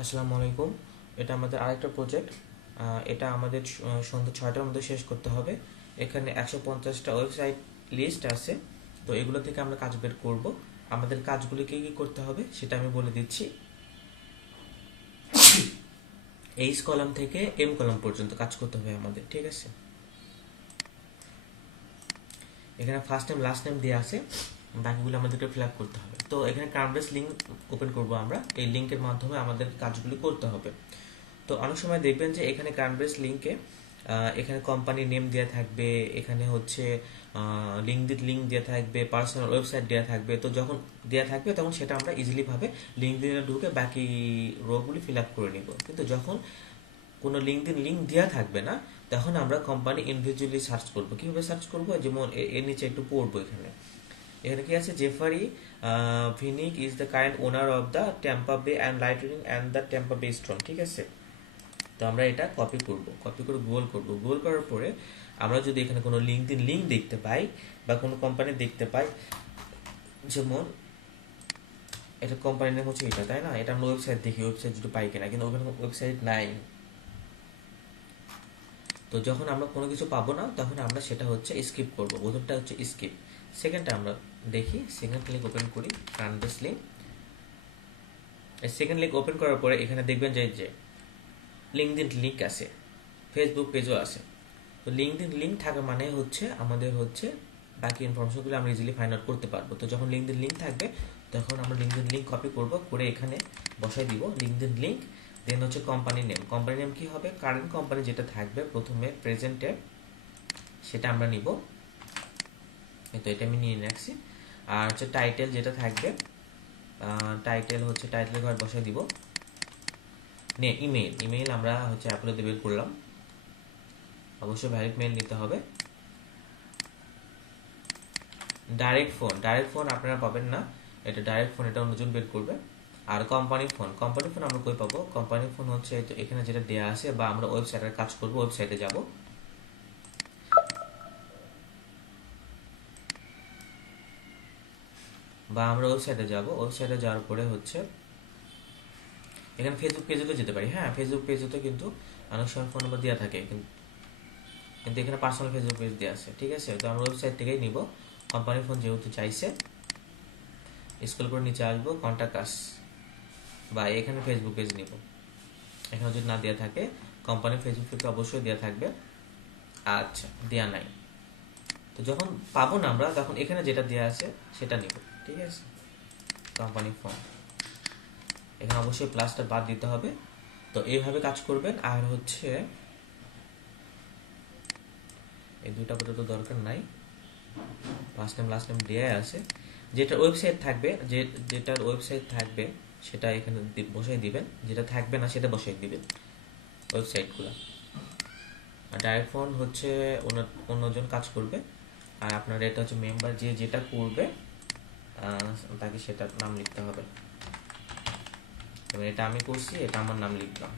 আসসালামু আলাইকুম। এটা আমাদের আরেকটা প্রজেক্ট। এটা আমাদের সন্ধ্যা 6টার মধ্যে শেষ করতে হবে। এখানে 150টা ওয়েবসাইট লিস্ট আছে। তো এগুলো থেকে আমরা কাজ বের করব। আমাদের কাজগুলো কি কি করতে হবে সেটা আমি বলে দিচ্ছি। এইচ কলাম থেকে এম কলাম পর্যন্ত কাজ করতে হবে আমাদের, ঠিক আছে? এখানে ফার্স্ট নেম লাস্ট নেম দেওয়া আছে, বাকিগুলো আমাদেরকে ফিল আপ করতে হবে। তো এখানে কার্নভাস লিঙ্ক ওপেন করব আমরা। এই লিঙ্কের মাধ্যমে আমাদের কাজগুলি করতে হবে। তো অনেক সময় দেখবেন যে এখানে কার্নভাস লিঙ্কে এখানে কোম্পানি নেম দেওয়া থাকবে, এখানে হচ্ছে লিঙ্কডিন লিঙ্ক দেওয়া থাকবে, পার্সোনাল ওয়েবসাইট দেওয়া থাকবে। তো যখন দেওয়া থাকবে তখন সেটা আমরা ইজিলি ভাবে লিঙ্কডিনে ঢুকে বাকি রোগুলি ফিল আপ করে নিব। কিন্তু যখন কোনো লিঙ্কডিন লিঙ্ক দেওয়া থাকবে না, তখন আমরা কোম্পানি ইন্ডিভিজুয়ালি সার্চ করব। কিভাবে সার্চ করব? যেমন এর নিচে একটু পড়বো। এখানে এখানে কি আছে? Jeffrey Vinik is the current owner of the Tampa Bay and Lightning and the Tampa Bay strong, ঠিক আছে? তো আমরা এটা কপি করব, কপি করে গুগল করব। গুগল করার পরে আমরা যদি এখানে কোনো লিঙ্কডিন লিঙ্ক দেখতে পাই বা কোনো কোম্পানি দেখতে পাই, যেমন এটা কোম্পানির নাম হচ্ছে এটা, তাই না? এটা আমরা ওয়েবসাইট দেখি, ওয়েবসাইট যদি পাই কিনা, কিন্তু ওখানে ওয়েবসাইট নাই। তো যখন আমরা কোনো কিছু পাবো না, তখন আমরা সেটা হচ্ছে স্কিপ করব। প্রথমটা হচ্ছে স্কিপ, সেকেন্ডটা আমরা দেখি। সেকেন্ড লিঙ্ক ওপেন করি, কার্নভাস লিঙ্ক। সেকেন্ড লিঙ্ক ওপেন করার পরে এখানে দেখবেন যে লিঙ্কডিন লিঙ্ক আছে, ফেসবুক পেজও আছে। তো লিঙ্কডিন লিঙ্ক থাকা মানে হচ্ছে আমাদের হচ্ছে বাকি ইনফরমেশনগুলো আমরা ইজিলি ফাইন্ড আউট করতে পারবো। তো যখন লিঙ্কডিন লিঙ্ক থাকবে তখন আমরা লিঙ্কডিন লিঙ্ক কপি করব, করে এখানে বসাই দিব লিঙ্কডিন লিঙ্ক। দেন হচ্ছে কোম্পানি নেম। কোম্পানি নেম কি হবে? কারেন্ট কোম্পানি যেটা থাকবে প্রথমে প্রেজেন্টে, সেটা আমরা নিব। তো এটা আমি নিয়ে রাখছি। আর হচ্ছে টাইটেল যেটা থাকবে, টাইটেল হচ্ছে টাইটেলের ঘর বসাই দিব। ইমেইল, ইমেইল আমরা হচ্ছে অ্যাপলোতে বের করলাম। অবশ্যই ভ্যালিড মেইল নিতে হবে। ডাইরেক্ট ফোন, ডাইরেক্ট ফোন আপনারা পাবেন না, এটা ডাইরেক্ট ফোন এটা অন্যজন বের করবে। আর কোম্পানি ফোন, কোম্পানি ফোন আমরা কই পাবো? কোম্পানি ফোন হচ্ছে এখানে যেটা দেয়া আছে, বা আমরা ওয়েবসাইটের কাজ করব, ওয়েবসাইটে যাব। ওয়েবসাইটে যাওয়ার পরে হচ্ছে এখানে ফেসবুক পেজেও যেতে পারি। হ্যাঁ, ফেসবুক পেজেতে কিন্তু অনেক সময় ফোন নাম্বার দেওয়া থাকে, কিন্তু এখানে পার্সোনাল ফেসবুক পেজ দেওয়া আছে, ঠিক আছে? তো আমরা ওয়েবসাইট থেকেই নিব। কোম্পানি ফোন যেহেতু চাইছে, স্ক্রল করে নিচে আসবো, কন্টাক্ট আস, বা এখানে ফেসবুক পেজ নিব। এখানে যদি না দেওয়া থাকে, কোম্পানির ফেসবুক পেজে অবশ্যই দেওয়া থাকবে। আচ্ছা, দেওয়া নাই। তো যখন পাবো না আমরা, তখন এখানে যেটা দেওয়া আছে সেটা নিব, ঠিক আছে? কোম্পানি ফোন, এখানে অবশ্যই প্লাসটা বাদ দিতে হবে। তো এইভাবে কাজ করবেন। আর হচ্ছে এই দুইটা পর্যন্ত দরকার নাই, ফার্স্ট নেম লাস্ট নেম দেয়া আছে। যেটা ওয়েবসাইট থাকবে, যেটার ওয়েবসাইট থাকবে সেটা এখানে বসাই দিবেন, যেটা থাকবে না সেটা বসাই দিবেন, ওয়েবসাইটগুলো। আর ডাইরেক্ট ফোন হচ্ছে অন্যজন কাজ করবে। আর আপনার এটা হচ্ছে মেম্বার, যে যেটা করবে তাকে সেটার নাম লিখতে হবে। এবার এটা আমি করছি, এটা আমার নাম লিখলাম।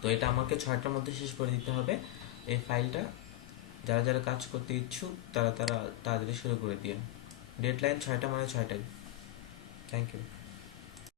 তো এটা আমাকে 6টার মধ্যে শেষ করে দিতে হবে এই ফাইলটা। যারা যারা কাজ করতে ইচ্ছুক তারা তাড়াতাড়ি শুরু করে দিন। ডেডলাইন 6টা, মানে 6টায়। Thank you.